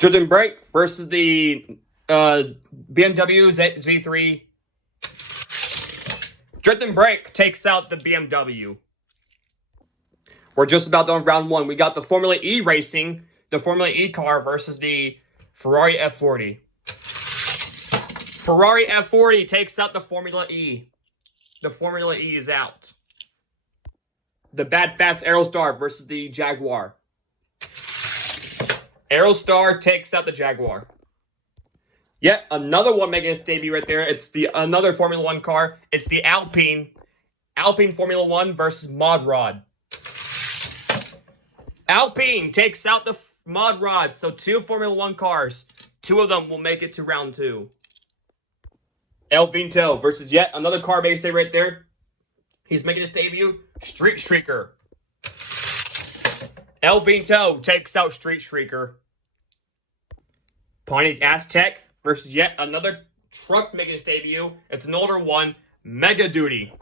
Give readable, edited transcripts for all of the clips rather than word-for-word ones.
Drift Brake versus the BMW Z3. Drift Brake takes out the BMW. We're just about done with round one. We got the Formula E racing, the Formula E car versus the Ferrari F40. Ferrari F40 takes out the Formula E. The Formula E is out. The Bad Fast Aerostar versus the Jaguar. Aerostar takes out the Jaguar. Yet another one making its debut right there. It's another Formula One car. It's the Alpine Formula One versus Mod Rod. Alpine takes out the Mod Rod. So 2 Formula One cars. 2 of them will make it to round 2. El Vinto versus yet another car making its debut right there. He's making his debut. Street Streaker. El Vinto takes out Street Streaker. Pontiac Aztec versus yet another truck making its debut. It's an older one. Mega Duty.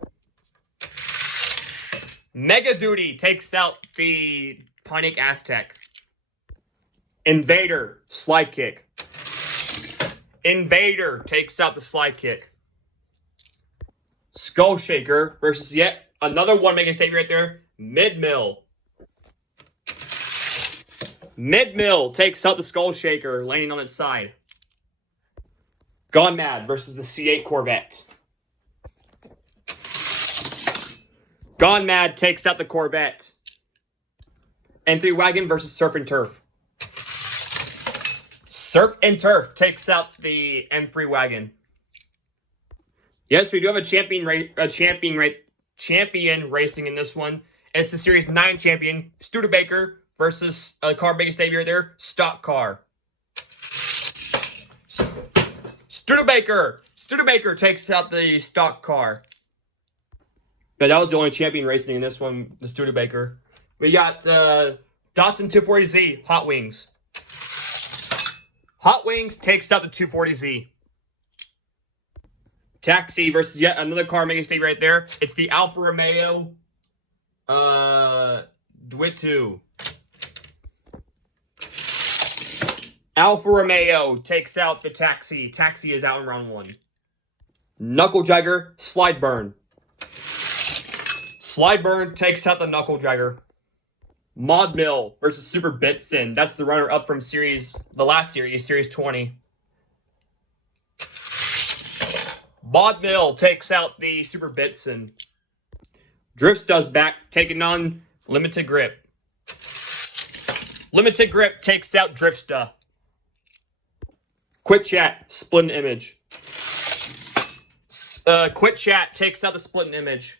Mega Duty takes out the Pontiac Aztec. Invader, Slide Kick. Invader takes out the Slide Kick. Skull Shaker versus yet another one making its debut right there. Mid-Mill. Mid-Mill takes out the Skull Shaker, landing on its side. Gone Mad versus the C8 Corvette. Gone Mad takes out the Corvette. M3 Wagon versus Surf and Turf. Surf and Turf takes out the M3 Wagon. Yes, we do have a champion racing in this one. It's the Series 9 champion, Studebaker, versus a car making its debut right there, Stock Car. Studebaker takes out the Stock Car. But that was the only champion racing in this one, the Studebaker. We got Datsun 240Z, Hot Wings. Hot Wings takes out the 240Z. Taxi versus yet another car making its debut right there. It's the Alfa Romeo Duetto. Alfa Romeo takes out the Taxi. Taxi is out in round 1. Knuckle Jagger, Slide Burn. Slide Burn takes out the Knuckle Jagger. Mod Mill versus Super Bitsin. That's the runner-up from the last series, Series 20. Mod Mill takes out the Super Bitsin. Driftsta's back, taking on Limited Grip. Limited Grip takes out Driftsta. Quick Chat, Split Image. Quick Chat takes out the Split Image.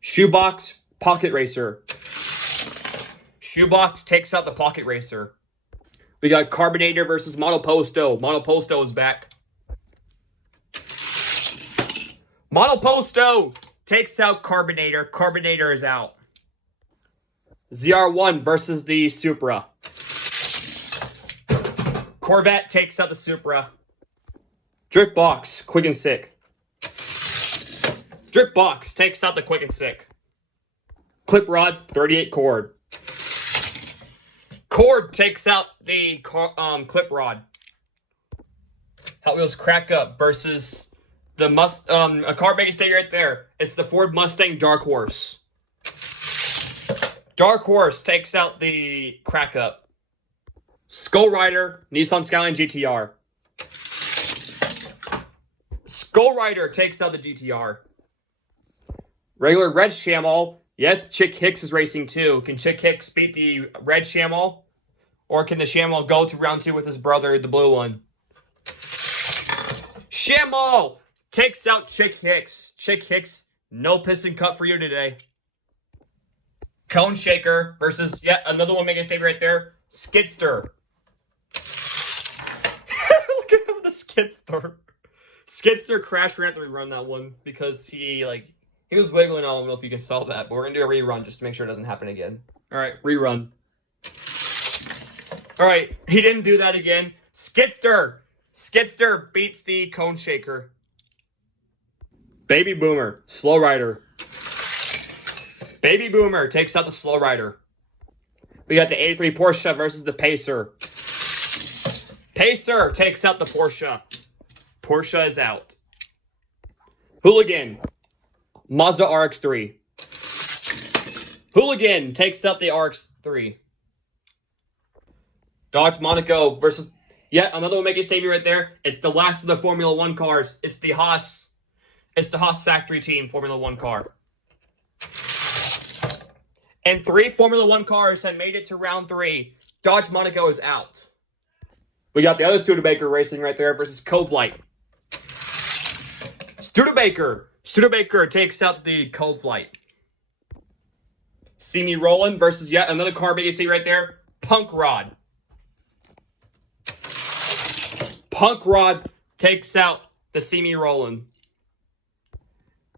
Shoebox, Pocket Racer. Shoebox takes out the Pocket Racer. We got Carbonator versus Monoposto. Monoposto is back. Monoposto takes out Carbonator. Carbonator is out. ZR1 versus the Supra. Corvette takes out the Supra. Driftbox, Quick and Sick. Driftbox takes out the Quick and Sick. Clip Rod, 38 Cord. Cord takes out the Clip Rod. Hot Wheels Crack Up versus the a car making state right there. It's the Ford Mustang Dark Horse. Dark Horse takes out the Crack Up. Skull Rider, Nissan Skyline GTR. Skull Rider takes out the GTR. Regular Red Shamal. Yes, Chick Hicks is racing too. Can Chick Hicks beat the Red Shamal? Or can the Shamal go to round 2 with his brother, the blue one? Shamal takes out Chick Hicks. Chick Hicks, no piston cut for you today. Cone Shaker versus yet another one making a statement right there. Skidster. Look at him, the Skidster. Skidster crash ran to rerun that one because he was wiggling. I don't know if you can solve that, but we're gonna do a rerun just to make sure it doesn't happen again. All right, rerun. All right, he didn't do that again. Skidster beats the Cone Shaker. Baby Boomer, Slow Rider. Baby Boomer takes out the Slow Rider. We got the 83 Porsche versus the Pacer. Pacer takes out the Porsche. Porsche is out. Hooligan. Mazda RX-3. Hooligan takes out the RX-3. Dodge Monaco versus yet another one making its debut right there. It's the last of the Formula One cars. It's the Haas. It's the Haas factory team Formula One car. And 3 Formula One cars have made it to round 3. Dodge Monaco is out. We got the other Studebaker Racing right there versus Cove Light. Studebaker. Studebaker takes out the Cove Light. See Me Rollin' versus yet another car making its debut right there. Punk Rod. Punk Rod takes out the See Me Rollin'.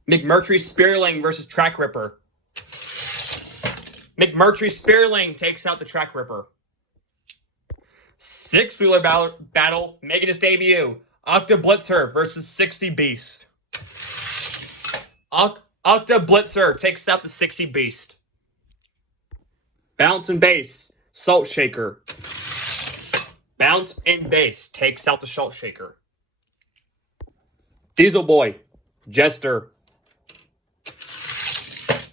McMurtry Spearling versus Track Ripper. McMurtry Spearling takes out the Track Ripper. 6-wheeler battle making its debut. Octa Blitzer versus 60 Beast. Octa Blitzer takes out the 60 Beast. Bounce and Bass, Salt Shaker. Bounce and Bass takes out the Salt Shaker. Diesel Boy, Jester.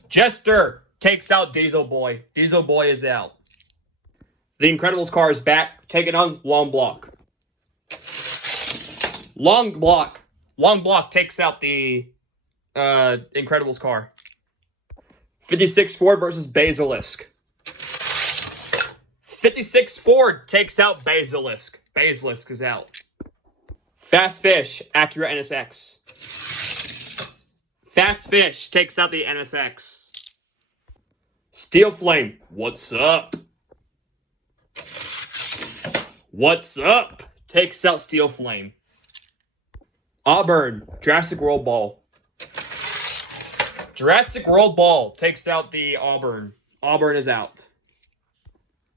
Jester takes out Diesel Boy. Diesel Boy is out. The Incredibles car is back, taking on Long Block. Long Block takes out the Incredibles car. 56 Ford versus Basilisk. 56 Ford takes out Basilisk. Basilisk is out. Fast Fish, Acura NSX. Fast Fish takes out the NSX. Steel Flame, what's up? What's up? Takes out Steel Flame. Auburn, Jurassic World Ball. Jurassic World Ball takes out the Auburn. Auburn is out.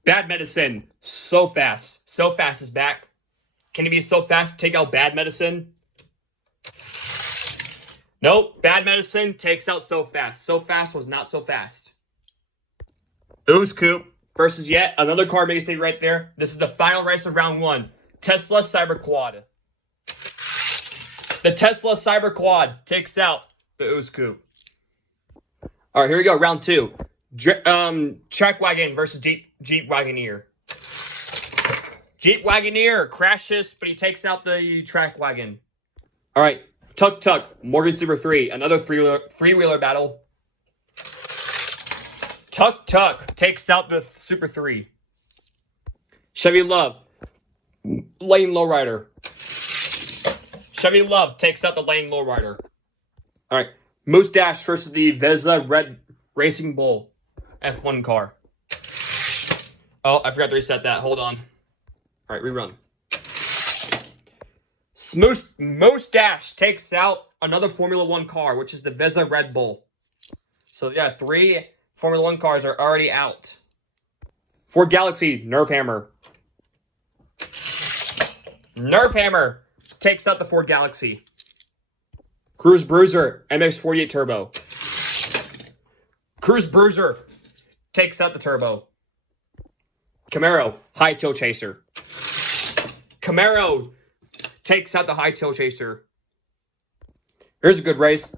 Bad Medicine, So Fast. So Fast is back. Can he be so fast to take out Bad Medicine? Nope. Bad Medicine takes out So Fast. So Fast was not so fast. Ooze Coupe versus yet another car making state right there. This is the final race of round 1. Tesla Cyber Quad. The Tesla Cyber Quad takes out the Ooze Coupe. All right, here we go. Round 2. Track Wagon versus Jeep Wagoneer. Jeep Wagoneer crashes, but he takes out the Track Wagon. All right, Tuk Tuk, Morgan Super 3, another three-wheeler battle. Tuk Tuk takes out the Super 3. Chevy Love, Lane Lowrider. Chevy Love takes out the Lane Lowrider. All right, Moose Dash versus the Vezza Red Racing Bull F1 car. Oh, I forgot to reset that. Hold on. All right, rerun. Moose Dash takes out another Formula 1 car, which is the Vezza Red Bull. So, yeah, 3 Formula 1 cars are already out. Ford Galaxy, Nerf Hammer. Nerf Hammer takes out the Ford Galaxy. Cruise Bruiser, MX-48 Turbo. Cruise Bruiser takes out the Turbo. Camaro, High Tail Chaser. Camaro takes out the High Tail Chaser. Here's a good race.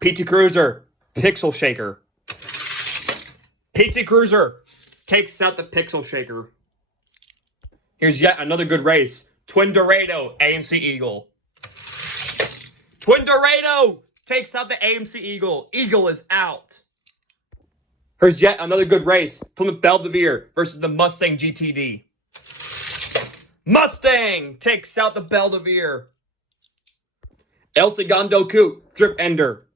PT Cruiser, Pixel Shaker. PT Cruiser takes out the Pixel Shaker. Here's yet another good race. Twin Dorado, AMC Eagle. Twin Dorado takes out the AMC Eagle. Eagle is out. Here's yet another good race. Plymouth Belvedere versus the Mustang GTD. Mustang takes out the Belvedere. El Segundo Coupe, Drift Ender.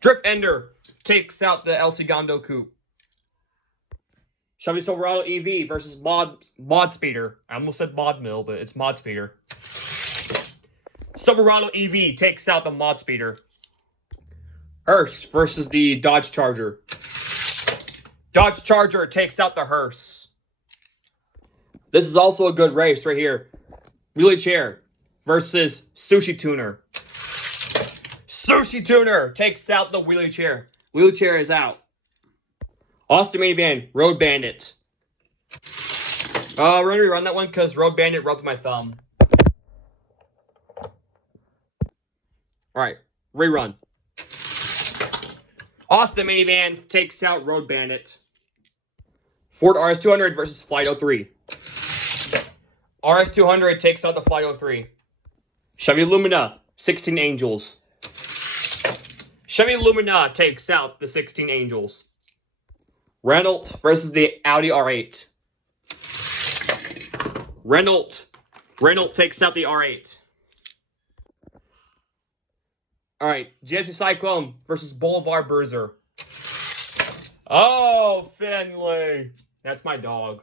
Drift Ender takes out the El Segundo Coupe. Chevy Silverado EV versus Mod Speeder. I almost said Mod Mill, but it's Mod Speeder. Silverado EV takes out the Mod Speeder. Hearse versus the Dodge Charger. Dodge Charger takes out the Hearse. This is also a good race right here. Wheelie Chair versus Sushi Tuner. Sushi Tuner takes out the Wheelie Chair. Wheelie Chair is out. Austin Minivan, Road Bandit. We're going to rerun that one because Rogue Bandit rubbed my thumb. Alright, rerun. Austin Minivan takes out Road Bandit. Ford RS200 versus Flight 03. RS200 takes out the Flight 03. Chevy Lumina, 16 Angels. Chevy Lumina takes out the 16 Angels. Renault versus the Audi R8. Renault takes out the R8. Alright, GMC Cyclone versus Boulevard Bruiser. Oh, Finley. That's my dog.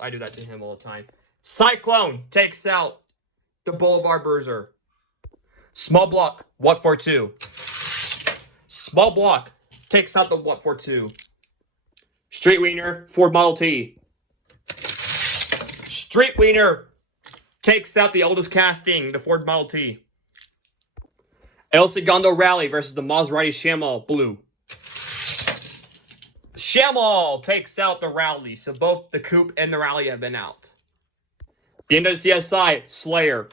I do that to him all the time. Cyclone takes out the Boulevard Bruiser. Small Block, What For Two. Small Block takes out the What For Two. Street Wiener, Ford Model T. Street Wiener takes out the oldest casting, the Ford Model T. El Segundo Rally versus the Maserati Shamal Blue. Shamal takes out the Rally, so both the Coupe and the Rally have been out. BMW CSI, Slayer.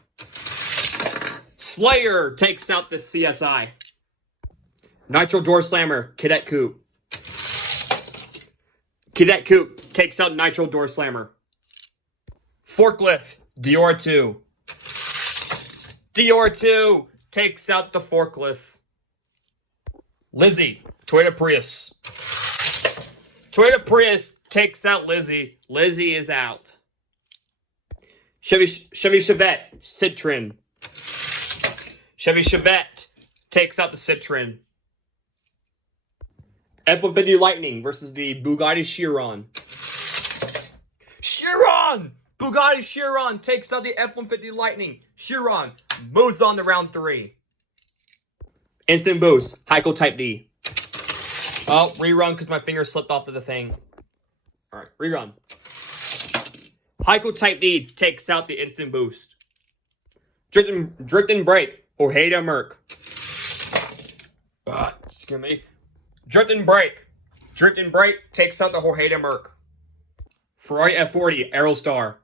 Slayer takes out the CSI. Nitro Door Slammer, Cadet Coupe. Cadet Coupe takes out Nitro Door Slammer. Forklift, Dior 2. Dior 2 takes out the Forklift. Lizzie, Toyota Prius. Toyota Prius takes out Lizzie. Lizzie is out. Chevy Chevette, Citroen. Chevy Chevette takes out the Citroen. F-150 Lightning versus the Bugatti Chiron. Chiron! Bugatti Chiron takes out the F-150 Lightning. Chiron moves on to round 3. Instant Boost, Heiko Type D. Oh, rerun because my finger slipped off of the thing. Alright, rerun. Heiko Type D takes out the Instant Boost. Drift and Brake, Ojeda Merc. Excuse me. Drift and Brake takes out the Ojeda Merc. Ferrari F40, Aerostar.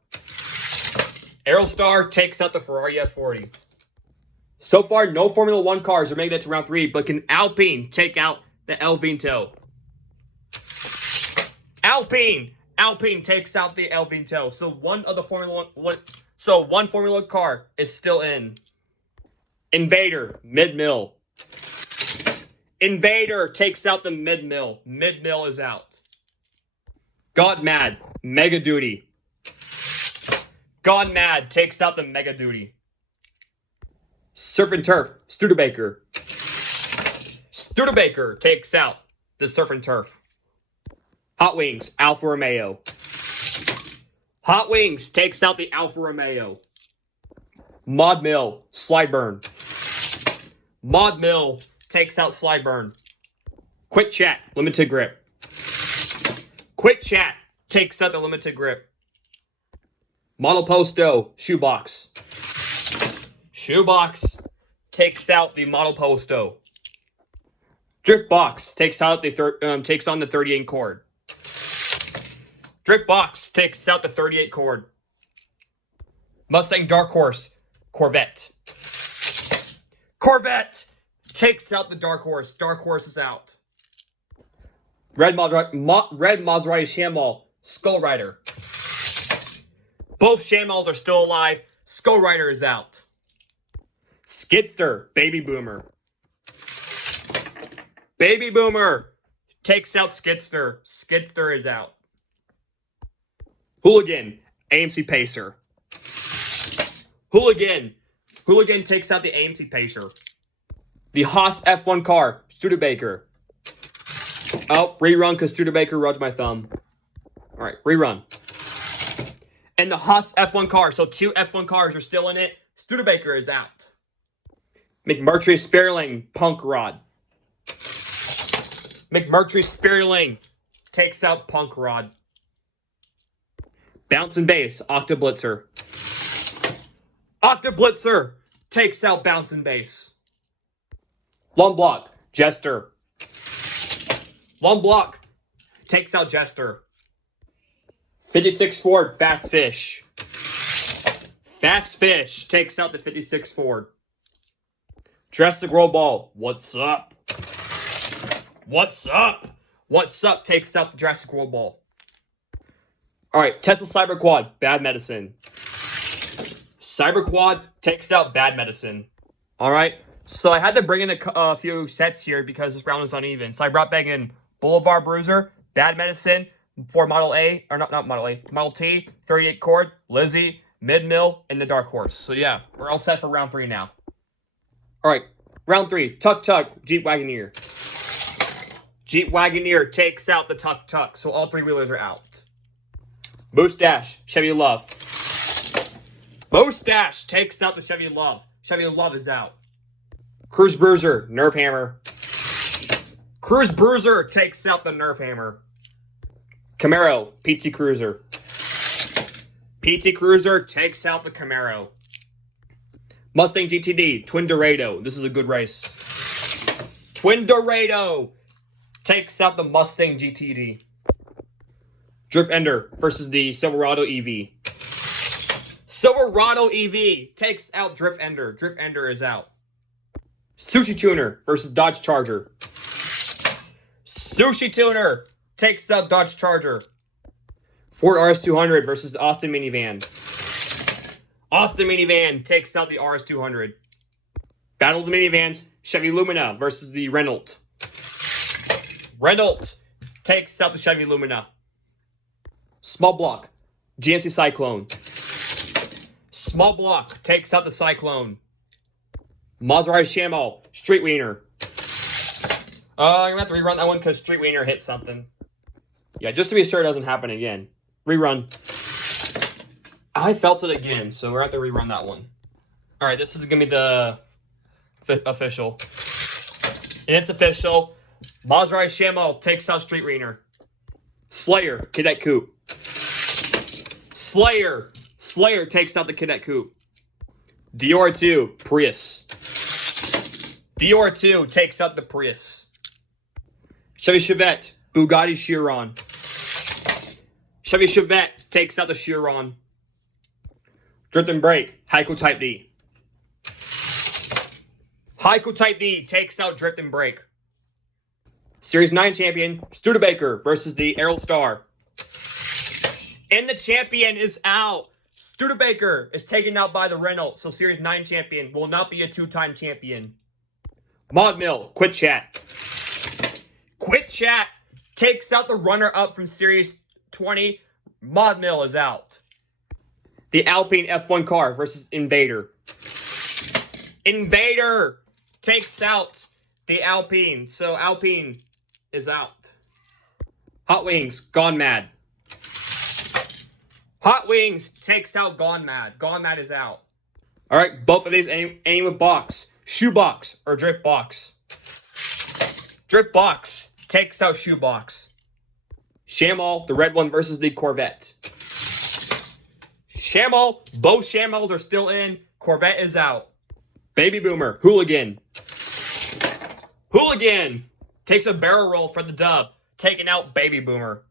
Aerostar takes out the Ferrari F40. So far, no Formula 1 cars are making it to round 3, but can Alpine take out the El Vinto? Alpine takes out the El Vinto. So one Formula 1 car is still in. Invader, mid-mill. Invader takes out the mid-mill. Mid-mill is out. God Mad, Mega Duty. God Mad takes out the Mega Duty. Surf and Turf, Studebaker. Studebaker takes out the Surf and Turf. Hot Wings, Alfa Romeo. Hot Wings takes out the Alfa Romeo. Mod Mill, Slideburn. Mod Mill takes out Slideburn. Quick Chat, Limited Grip. Quick Chat takes out the Limited Grip. Model Posto, Shoebox. Shoebox takes out the Model Posto. Drip Box takes on the 38 cord. Drip Box takes out the 38 cord. Mustang Dark Horse, Corvette. Corvette takes out the Dark Horse. Dark Horse is out. Red Maserati Shamal, Skull Rider. Both Shamals are still alive. Skull Rider is out. Skidster, Baby Boomer. Baby Boomer takes out Skidster. Skidster is out. Hooligan, AMC Pacer. Hooligan takes out the AMC Pacer. The Haas F1 car, Studebaker. Oh, rerun because Studebaker rubbed my thumb. Alright, rerun. And the Haas F1 car, so 2 F1 cars are still in it. Studebaker is out. McMurtry Spearling, Punk Rod. McMurtry Spearling takes out Punk Rod. Bounce and Bass, Octoblitzer. Octoblitzer takes out Bounce and Bass. Lumblock, Jester. Lumblock takes out Jester. 56 Ford, Fast Fish. Fast Fish takes out the 56 Ford. Jurassic World Ball, what's up? What's up? What's up takes out the Jurassic World Ball. Alright, Tesla Cyber Quad, Bad Medicine. Cyber Quad takes out Bad Medicine. Alright, so I had to bring in a few sets here because this round was uneven. So I brought back in Boulevard Bruiser, Bad Medicine, for Model A, or not Model A, Model T, 38 Cord, Lizzie, Mid-Mill, and the Dark Horse. So yeah, we're all set for round 3 now. Alright, round 3, Tuk Tuk, Jeep Wagoneer. Jeep Wagoneer takes out the Tuk Tuk, so all 3 wheelers are out. Moustache, Chevy Love. Moustache takes out the Chevy Love. Chevy Love is out. Cruise Bruiser, Nerf Hammer. Cruise Bruiser takes out the Nerf Hammer. Camaro, PT Cruiser. PT Cruiser takes out the Camaro. Mustang GTD, Twin Dorado. This is a good race. Twin Dorado takes out the Mustang GTD. Drift Ender versus the Silverado EV. Silverado EV takes out Drift Ender. Drift Ender is out. Sushi Tuner versus Dodge Charger. Sushi Tuner takes out Dodge Charger. Ford RS200 versus the Austin Minivan. Austin Minivan takes out the RS200. Battle of the Minivans, Chevy Lumina versus the Renault. Renault takes out the Chevy Lumina. Small Block, GMC Cyclone. Small Block takes out the Cyclone. Maserati Shamall, Street Wiener. I'm going to have to rerun that one because Street Wiener hit something. Yeah, just to be sure it doesn't happen again. Rerun. I felt it again, so we're going to have to rerun that one. Alright, this is going to be the official. And it's official. Maserati Shamall takes out Street Wiener. Slayer, Cadet Coupe. Slayer takes out the Cadet Coupe. Dior 2, Prius. Dior 2 takes out the Prius. Chevy Chevette, Bugatti Chiron. Chevy Chevette takes out the Chiron. Drift and Brake, Heiko Type D. Heiko Type D takes out Drift and Brake. Series 9 champion, Studebaker versus the Aerostar. And the champion is out. Studebaker is taken out by the Renault, so Series 9 champion will not be a 2-time champion. Mod Mill, Quit Chat. Quit Chat takes out the runner-up from Series 20. Mod Mill is out. The Alpine F1 car versus Invader. Invader takes out the Alpine, so Alpine is out. Hot Wings, Gone Mad. Hot Wings takes out Gone Mad. Gone Mad is out. Alright, both of these aim with box. Shoebox or Drip Box. Drip Box takes out Shoebox. Shamall, the red one versus the Corvette. Shamall, both Shamalls are still in. Corvette is out. Baby Boomer, Hooligan. Hooligan takes a barrel roll for the dub, taking out Baby Boomer.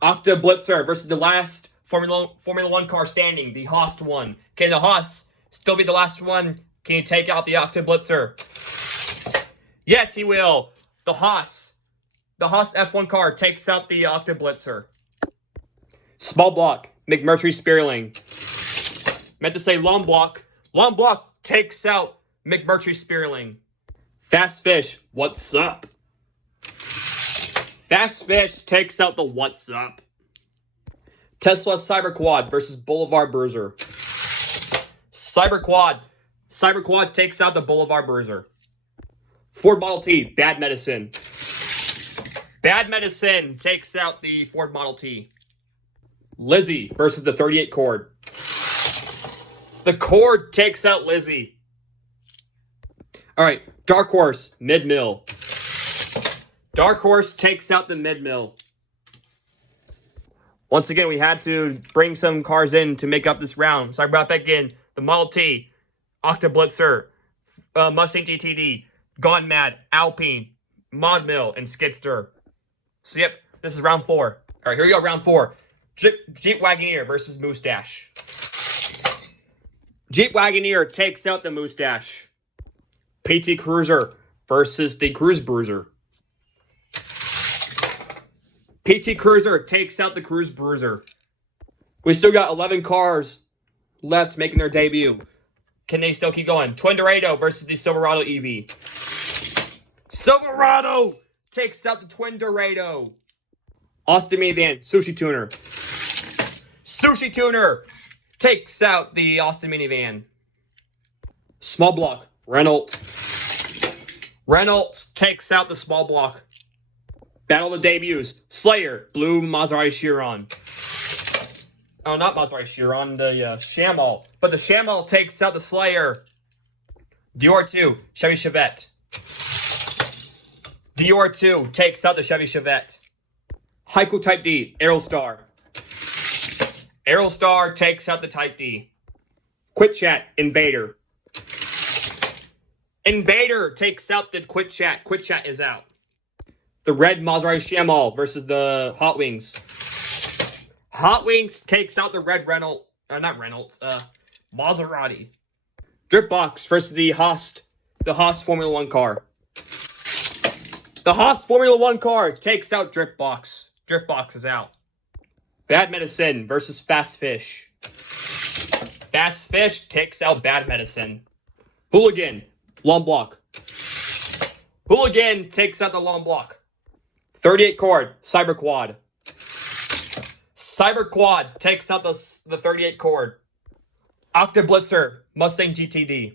Octa Blitzer versus the last Formula 1 car standing, the Haas one. Can the Haas still be the last one? Can you take out the Octa Blitzer? Yes, he will. The Haas F1 car takes out the Octa Blitzer. Small Block, McMurtry Spearling. Meant to say Long Block. Long Block takes out McMurtry Spearling. Fast Fish, what's up? Fast Fish takes out the what's up. Tesla Cyber Quad versus Boulevard Bruiser. Cyber Quad takes out the Boulevard Bruiser. Ford Model T, Bad Medicine. Bad Medicine takes out the Ford Model T. Lizzie versus the 38 Cord. The Cord takes out Lizzie. Alright, Dark Horse, Mid-Mill. Dark Horse takes out the Mid-Mill. Once again, we had to bring some cars in to make up this round. So I brought back in the Model T, Octa Blitzer, Mustang GTD, Gone Mad, Alpine, Mod Mill, and Skidster. So yep, this is round 4. Alright, here we go, round 4. Jeep Wagoneer versus Moustache. Jeep Wagoneer takes out the Moustache. PT Cruiser versus the Cruise Bruiser. PT Cruiser takes out the Cruise Bruiser. We still got 11 cars left making their debut. Can they still keep going? Twin Dorado versus the Silverado EV. Silverado takes out the Twin Dorado. Austin Minivan, Sushi Tuner. Sushi Tuner takes out the Austin Minivan. Small block, Renault. Renault takes out the small block. Battle of the debuts, Slayer, Blue Maserati Chiron. Oh, not Maserati Chiron, the Shamal. But the Shamal takes out the Slayer. Dior 2, Chevy Chevette. Dior 2 takes out the Chevy Chevette. Heiko Type D, Aerostar. Aerostar takes out the Type D. Quit Chat, Invader. Invader takes out the Quit Chat. Quit Chat is out. The red Maserati Shamal versus the Hot Wings. Hot Wings takes out the red Renault. Maserati. Dripbox versus the Haas Formula 1 car. The Haas Formula 1 car takes out Dripbox. Dripbox is out. Bad Medicine versus Fast Fish. Fast Fish takes out Bad Medicine. Hooligan, Long Block. Hooligan takes out the Long Block. 38 Cord, Cyber Quad. Cyber Quad takes out the 38 Cord. Octa Blitzer, Mustang GTD.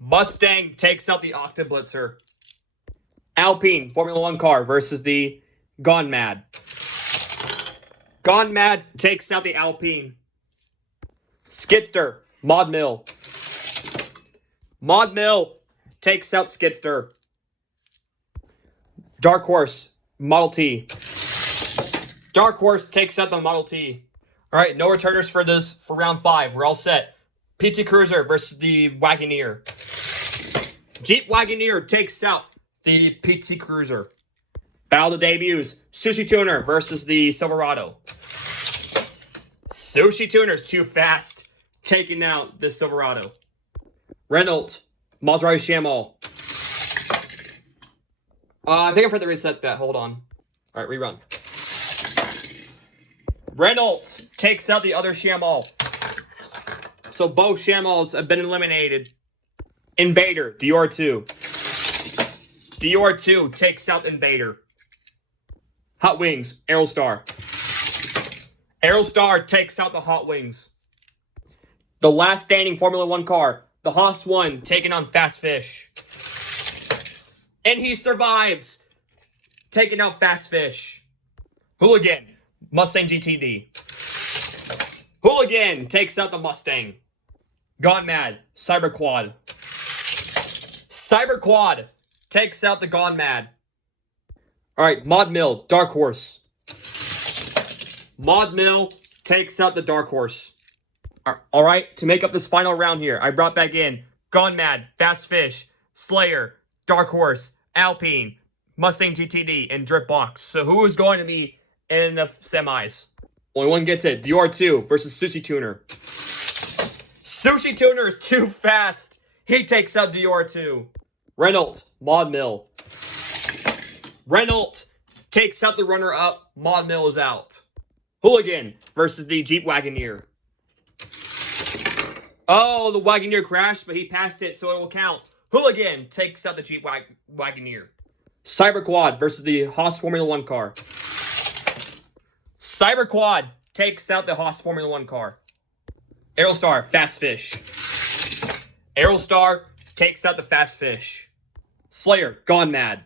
Mustang takes out the Octa Blitzer. Alpine Formula 1 car versus the Gone Mad. Gone Mad takes out the Alpine. Skidster, Mod Mill. Mod Mill takes out Skidster. Dark Horse, Model T. Dark Horse takes out the Model T. All right, no returners for round 5. We're all set. PT Cruiser versus the Wagoneer. Jeep Wagoneer takes out the PT Cruiser. Battle of the debuts, Sushi Tuner versus the Silverado. Sushi Tuner's too fast, taking out the Silverado. Renault, Maserati Shamal. I think I forgot to reset that. Hold on. All right, rerun. Renault takes out the other Shamal. So both Shamals have been eliminated. Invader, Dior 2. Dior 2 takes out Invader. Hot Wings, Aerostar. Aerostar takes out the Hot Wings. The last standing Formula 1 car, the Haas 1, taking on Fast Fish. And he survives, taking out Fast Fish. Hooligan, Mustang GTD. Hooligan takes out the Mustang. Gone Mad, Cyber Quad. Cyber Quad takes out the Gone Mad. All right, Mod Mill, Dark Horse. Mod Mill takes out the Dark Horse. All right, to make up this final round here, I brought back in Gone Mad, Fast Fish, Slayer, Dark Horse, Alpine, Mustang GTD, and Dripbox. So who is going to be in the semis? Only one gets it. Dior 2 versus Sushi Tuner. Sushi Tuner is too fast. He takes out Dior 2. Renault, Mod Mill. Renault takes out the runner-up. Mod Mill is out. Hooligan versus the Jeep Wagoneer. Oh, the Wagoneer crashed, but he passed it, so it will count. Hooligan takes out the Jeep Wagoneer. Cyber Quad versus the Haas Formula 1 car. Cyber Quad takes out the Haas Formula 1 car. Aerostar, Fast Fish. Aerostar takes out the Fast Fish. Slayer, Gone Mad.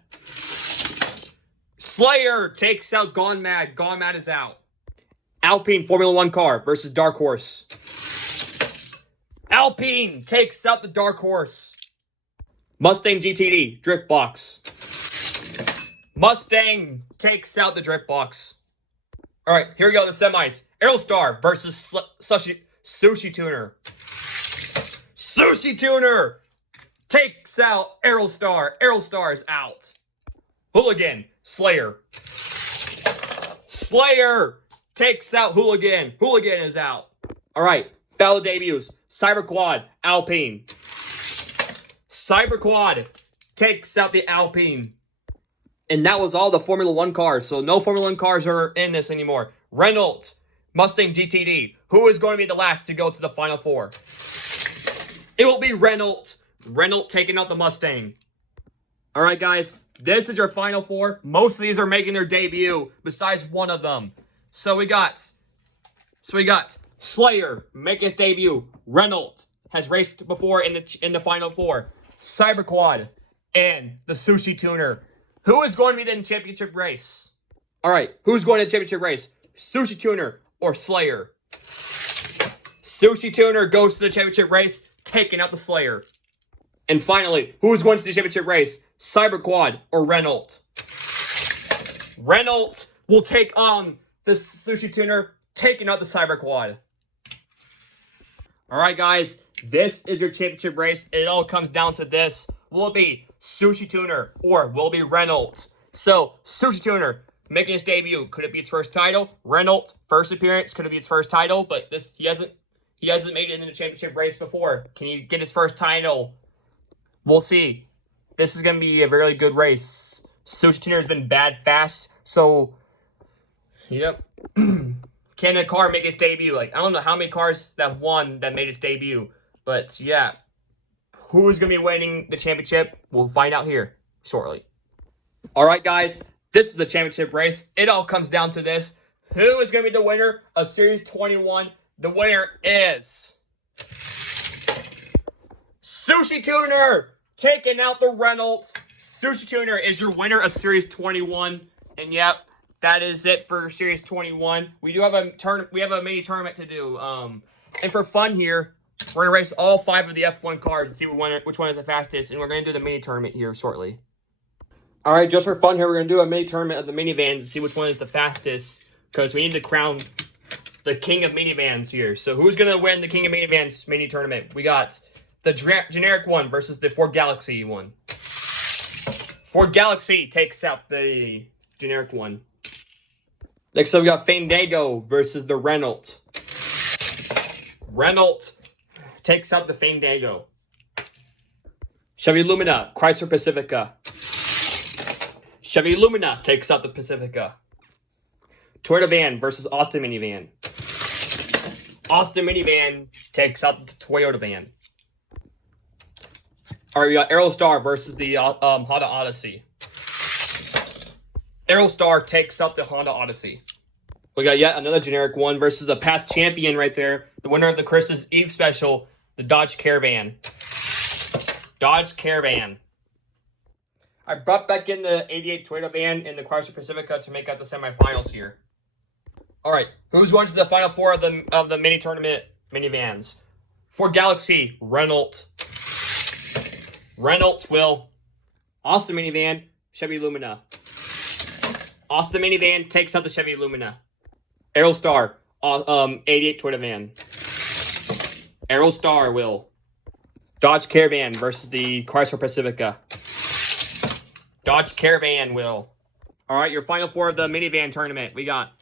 Slayer takes out Gone Mad. Gone Mad is out. Alpine Formula 1 car versus Dark Horse. Alpine takes out the Dark Horse. Mustang GTD, Dripbox. Mustang takes out the Dripbox. All right, here we go, the semis. Aerostar versus Sushi Tuner. Sushi Tuner takes out Aerostar. Aerostar is out. Hooligan, Slayer. Slayer takes out Hooligan. Hooligan is out. All right, battle debuts. Cyberquad, Alpine. Cyberquad takes out the Alpine. And that was all the Formula 1 cars. So no Formula 1 cars are in this anymore. Renault, Mustang GTD. Who is going to be the last to go to the Final Four? It will be Renault. Renault taking out the Mustang. All right, guys. This is your Final Four. Most of these are making their debut, besides one of them. So we got Slayer making his debut. Renault has raced before in the Final Four. Cyberquad and the Sushi Tuner. Who is going to be in the championship race? All right, who's going to the championship race? Sushi Tuner or Slayer? Sushi Tuner goes to the championship race, taking out the Slayer. And finally, who's going to the championship race? Cyberquad or Renault? Renault will take on the Sushi Tuner, taking out the Cyberquad. All right, guys, this is your championship race. It all comes down to this. Will it be Sushi Tuner or will it be Renault? So, Sushi Tuner making his debut. Could it be his first title? Renault, first appearance. Could it be his first title? But he hasn't made it in the championship race before. Can he get his first title? We'll see. This is going to be a really good race. Sushi Tuner has been bad fast. So, yep. Can a car make its debut? Like, I don't know how many cars that won that made its debut. But, yeah. Who is going to be winning the championship? We'll find out here shortly. All right, guys. This is the championship race. It all comes down to this. Who is going to be the winner of Series 21? The winner is Sushi Tuner taking out the Renault. Sushi Tuner is your winner of Series 21. And, yep. That is it for Series 21. We do have a mini tournament to do. And for fun here, we're gonna race all 5 of the F1 cars and see which one is the fastest. And we're gonna do the mini tournament here shortly. All right, just for fun here, we're gonna do a mini tournament of the minivans and see which one is the fastest, because we need to crown the king of minivans here. So who's gonna win the king of minivans mini tournament? We got the generic one versus the Ford Galaxy one. Ford Galaxy takes out the generic one. Next up, we got Fandango versus the Renault. Renault takes out the Fandango. Chevy Lumina, Chrysler Pacifica. Chevy Lumina takes out the Pacifica. Toyota van versus Austin Minivan. Austin Minivan takes out the Toyota van. All right, we got Aerostar versus the Honda Odyssey. Aerostar takes out the Honda Odyssey. We got yet another generic one versus a past champion right there. The winner of the Christmas Eve special, the Dodge Caravan. Dodge Caravan. I brought back in the 88 Toyota van and the Chrysler Pacifica to make out the semifinals here. All right, who's going to the Final Four of the mini tournament minivans? Ford Galaxy, Renault. Renault will. Austin Minivan, Chevy Lumina. Austin Minivan takes out the Chevy Lumina. Aerostar, 88 Toyota van. Aerostar will. Dodge Caravan versus the Chrysler Pacifica. Dodge Caravan will. All right, your Final Four of the minivan tournament. We got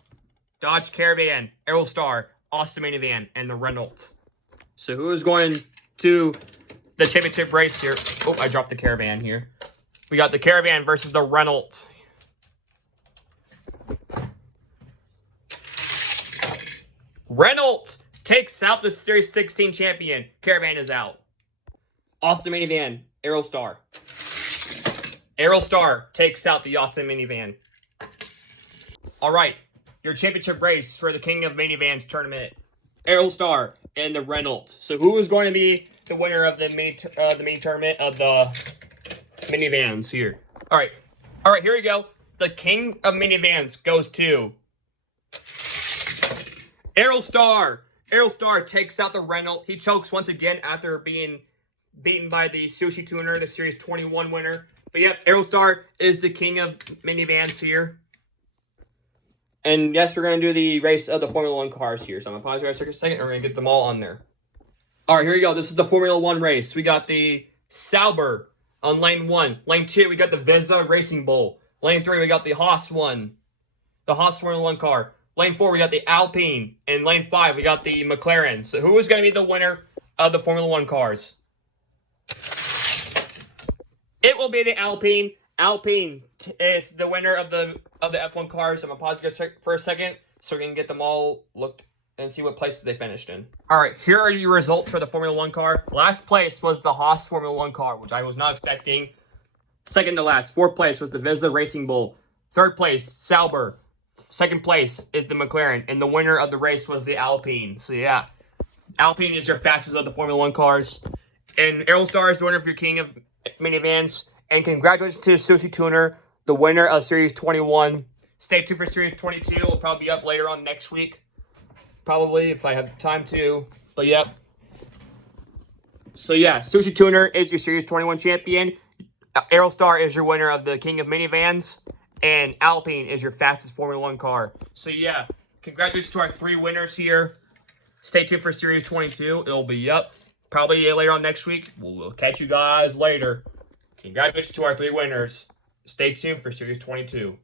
Dodge Caravan, Aerostar, Austin Minivan, and the Renault. So who is going to the championship race here? Oh, I dropped the Caravan here. We got the Caravan versus the Renault. Renault takes out the Series 16 champion. Caravan is out. Austin Minivan, Aerostar. Aerostar takes out the Austin Minivan. All right, your championship race for the King of Minivans tournament. Aerostar and the Renault. So who is going to be the winner of the mini tournament of the minivans here? All right, here we go. The King of Minivans goes to Aerostar. Aerostar takes out the Renault. He chokes once again after being beaten by the Sushi Tuner, the Series 21 winner. But yep, Aerostar is the king of minivans here. And yes, we're going to do the race of the Formula 1 cars here. So I'm going to pause you guys for a second and we're going to get them all on there. All right, here we go. This is the Formula 1 race. We got the Sauber on lane 1. Lane 2, we got the Visa Racing Bull. Lane 3, we got the Haas one. The Haas Formula 1 car. Lane 4, we got the Alpine. In Lane 5, we got the McLaren. So who is going to be the winner of the Formula 1 cars? It will be the Alpine. Alpine is the winner of the F1 cars. I'm going to pause you for a second so we can get them all looked and see what places they finished in. All right, here are your results for the Formula 1 car. Last place was the Haas Formula 1 car, which I was not expecting. Second to last, fourth place was the Vizsla Racing Bull. Third place, Sauber. Second place is the McLaren, and the winner of the race was the Alpine. So yeah, Alpine is your fastest of the Formula 1 cars. And Aerostar is the winner of your King of Minivans. And congratulations to Sushi Tuner, the winner of Series 21. Stay tuned for Series 22. It'll probably be up later on next week. Probably, if I have time to. But yep. So yeah, Sushi Tuner is your Series 21 champion. Aerostar is your winner of the King of Minivans. And Alpine is your fastest Formula 1 car. So yeah, congratulations to our 3 winners here. Stay tuned for Series 22. It'll be up probably later on next week. We'll catch you guys later. Congratulations to our 3 winners. Stay tuned for Series 22.